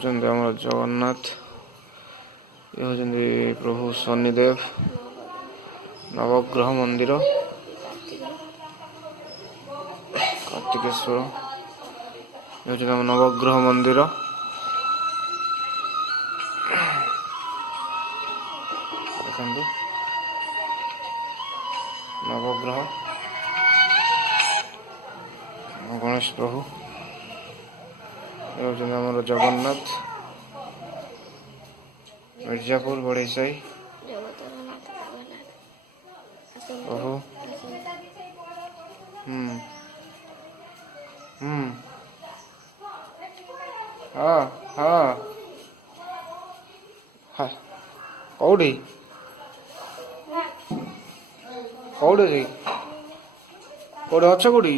होचंदी हमर जगन्नाथ, ये होचंदी प्रभु शनिदेव नवग्रह मंदिर कार्तिकेश्वर, ये होचंदी हम नवग्रह मंदिर। देखंतु नवग्रह गणेश प्रभु, ये होचंदी हमर जगन्नाथ मिर्जापुर बड़ेसाई प्रभु। हाँ हाँ कौड़ी कौड़ी कौड़ी अच्छा कौड़ी